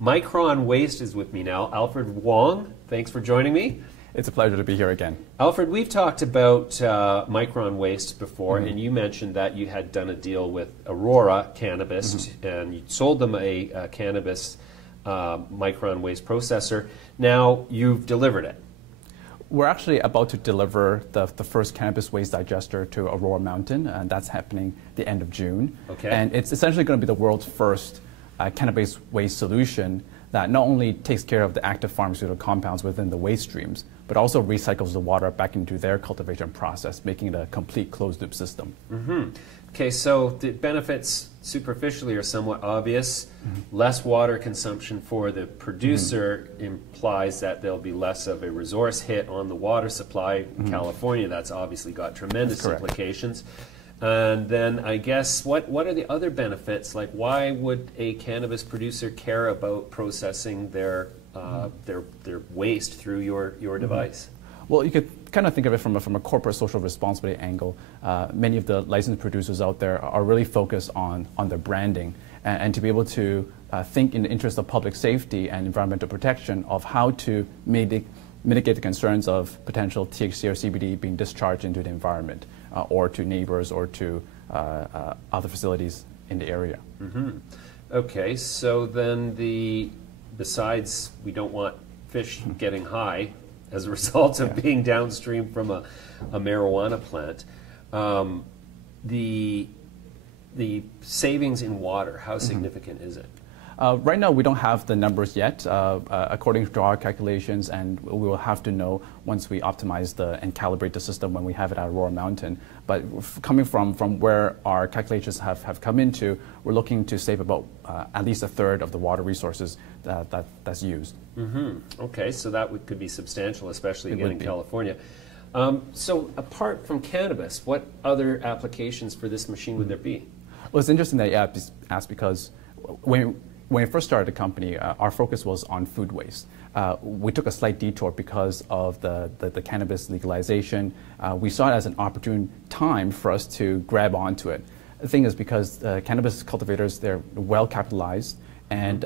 Micron Waste is with me now. Alfred Wong, thanks for joining me. It's a pleasure to be here again. Alfred, we've talked about Micron Waste before, and you mentioned that you had done a deal with Aurora Cannabis, and you sold them a cannabis Micron Waste processor. Now you've delivered it. We're actually about to deliver the first cannabis waste digester to Aurora Mountain, and that's happening the end of June. Okay. And it's essentially going to be the world's first cannabis waste solution that not only takes care of the active pharmaceutical compounds within the waste streams, but also recycles the water back into their cultivation process, making it a complete closed-loop system. Okay, so the benefits superficially are somewhat obvious. Less water consumption for the producer implies that there'll be less of a resource hit on the water supply. In California, that's obviously got tremendous implications. And then I guess, what are the other benefits? Like, why would a cannabis producer care about processing their waste through your device? Well, you could kind of think of it from a corporate social responsibility angle. Many of the licensed producers out there are really focused on their branding and to be able to think in the interest of public safety and environmental protection of how to mitigate the concerns of potential THC or CBD being discharged into the environment or to neighbors or to other facilities in the area. Okay, so then besides we don't want fish getting high as a result of being downstream from a marijuana plant, the savings in water, how significant is it? Right now, we don't have the numbers yet, according to our calculations, and we will have to know once we optimize and calibrate the system when we have it at Aurora Mountain. But coming from where our calculations have come into, we're looking to save about at least a third of the water resources that's used. Okay, so that could be substantial, especially again in California. So apart from cannabis, what other applications for this machine would there be? Well, it's interesting that you asked because when we first started the company, our focus was on food waste. We took a slight detour because of the cannabis legalization. We saw it as an opportune time for us to grab onto it. The thing is, because cannabis cultivators, they're well capitalized, and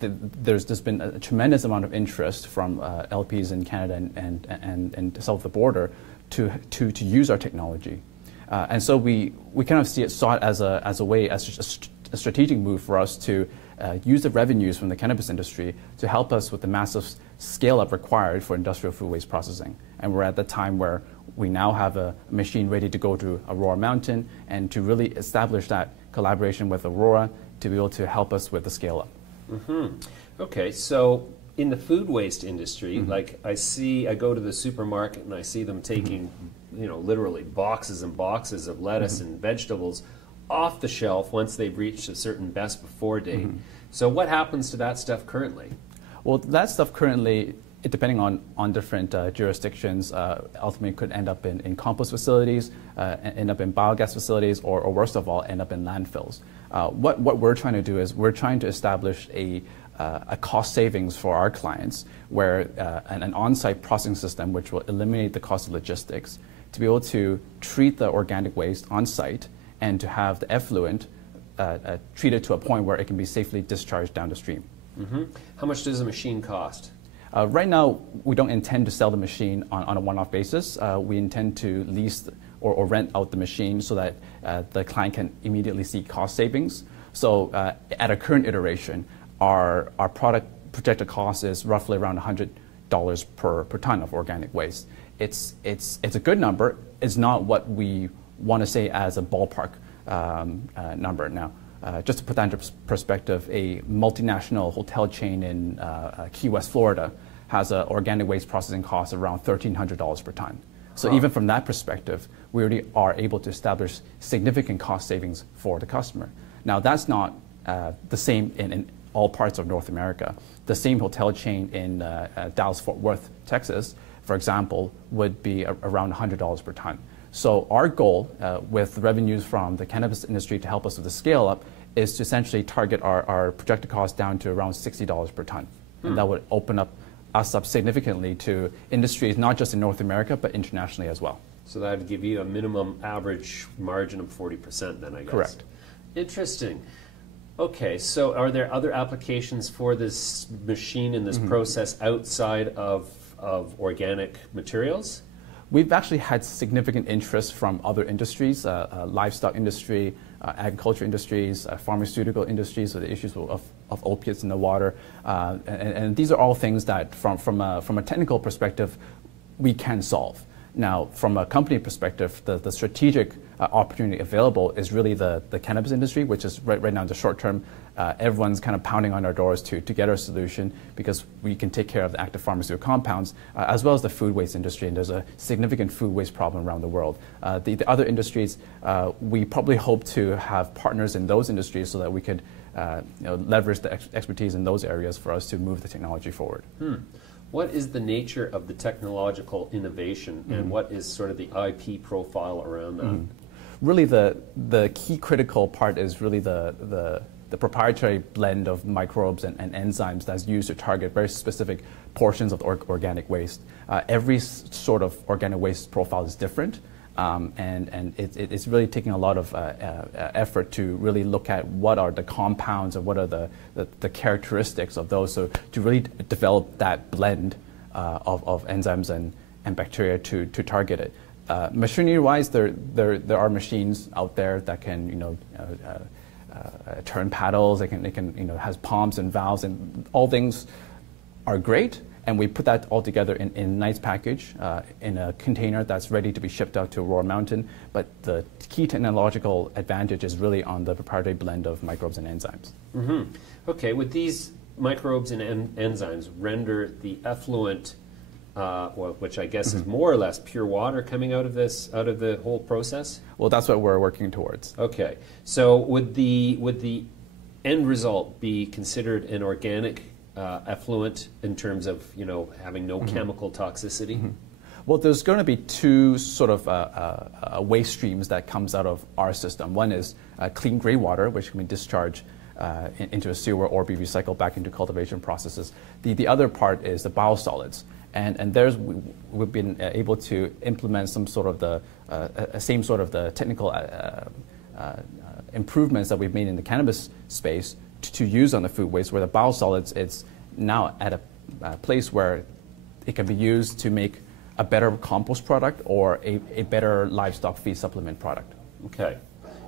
there's been a tremendous amount of interest from LPs in Canada and south of the border to use our technology. And so we kind of saw it as a strategic move for us to use the revenues from the cannabis industry to help us with the massive scale-up required for industrial food waste processing. And we're at the time where we now have a machine ready to go to Aurora Mountain and to really establish that collaboration with Aurora to be able to help us with the scale-up. Okay, so in the food waste industry, like I go to the supermarket and I see them taking, literally boxes and boxes of lettuce and vegetables off the shelf once they've reached a certain best before date. So what happens to that stuff currently? Well, that stuff currently, depending on different jurisdictions, ultimately could end up in compost facilities, end up in biogas facilities, or worst of all, end up in landfills. What we're trying to do is we're trying to establish a cost savings for our clients, where an on-site processing system which will eliminate the cost of logistics, to be able to treat the organic waste on-site and to have the effluent treated to a point where it can be safely discharged down the stream. How much does a machine cost? Right now, we don't intend to sell the machine on a one-off basis. We intend to lease or rent out the machine so that the client can immediately see cost savings. So at a current iteration, our product projected cost is roughly around $100 per ton of organic waste. It's a good number. It's not what we want to say as a ballpark number. Now, just to put that into perspective, a multinational hotel chain in Key West, Florida, has an organic waste processing cost of around $1,300 per ton. So even from that perspective, we already are able to establish significant cost savings for the customer. Now, that's not the same in all parts of North America. The same hotel chain in Dallas-Fort Worth, Texas, for example, would be around $100 per ton. So our goal with revenues from the cannabis industry to help us with the scale up is to essentially target our projected cost down to around $60 per ton. And that would open us up significantly to industries, not just in North America, but internationally as well. So that would give you a minimum average margin of 40% then, I guess. Correct. Interesting. Okay, so are there other applications for this machine and this process outside of organic materials? We've actually had significant interest from other industries, livestock industry, agriculture industries, pharmaceutical industries with the issues of opiates in the water. And these are all things that from a technical perspective, we can solve. Now, from a company perspective, the strategic opportunity available is really the cannabis industry, which is right now in the short term. Everyone's kind of pounding on our doors to get our solution because we can take care of the active pharmaceutical compounds as well as the food waste industry, and there's a significant food waste problem around the world. The other industries, we probably hope to have partners in those industries so that we could leverage the expertise in those areas for us to move the technology forward. What is the nature of the technological innovation and what is sort of the IP profile around that? Really the key critical part is really the proprietary blend of microbes and enzymes that's used to target very specific portions of the organic waste. Every sort of organic waste profile is different, and it's really taking a lot of effort to really look at what are the compounds and what are the characteristics of those, so to really develop that blend of enzymes and bacteria to target it. Machinery-wise, there are machines out there that can turn paddles. They can has pumps and valves, and all things are great. And we put that all together in a nice package in a container that's ready to be shipped out to Aurora Mountain. But the key technological advantage is really on the proprietary blend of microbes and enzymes. Okay, would these microbes and enzymes render the effluent, which I guess is more or less pure water coming out of the whole process? Well, that's what we're working towards. Okay, so would the end result be considered an organic effluent in terms of having no chemical toxicity? Well, there's going to be two sort of waste streams that comes out of our system. One is clean gray water, which can be discharged into a sewer or be recycled back into cultivation processes. The other part is the biosolids. And there's we've been able to implement some sort of the same sort of the technical improvements that we've made in the cannabis space to use on the food waste, where the biosolids, it's now at a place where it can be used to make a better compost product or a better livestock feed supplement product. Okay,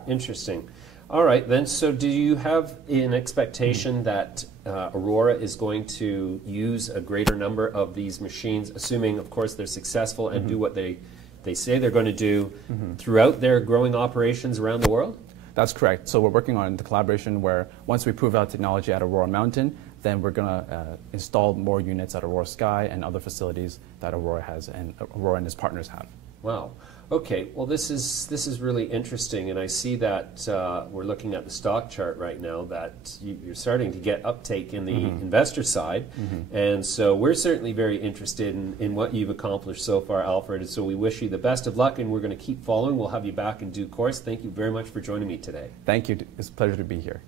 interesting. All right, then, so do you have an expectation that Aurora is going to use a greater number of these machines, assuming, of course, they're successful and do what they say they're going to do throughout their growing operations around the world? That's correct. So we're working on the collaboration where once we prove out technology at Aurora Mountain, then we're going to install more units at Aurora Sky and other facilities that Aurora has and Aurora and its partners have. Wow. Okay. Well, this is really interesting, and I see that we're looking at the stock chart right now that you're starting to get uptake in the investor side, and so we're certainly very interested in what you've accomplished so far, Alfred. And so we wish you the best of luck, and we're going to keep following. We'll have you back in due course. Thank you very much for joining me today. Thank you. It's a pleasure to be here.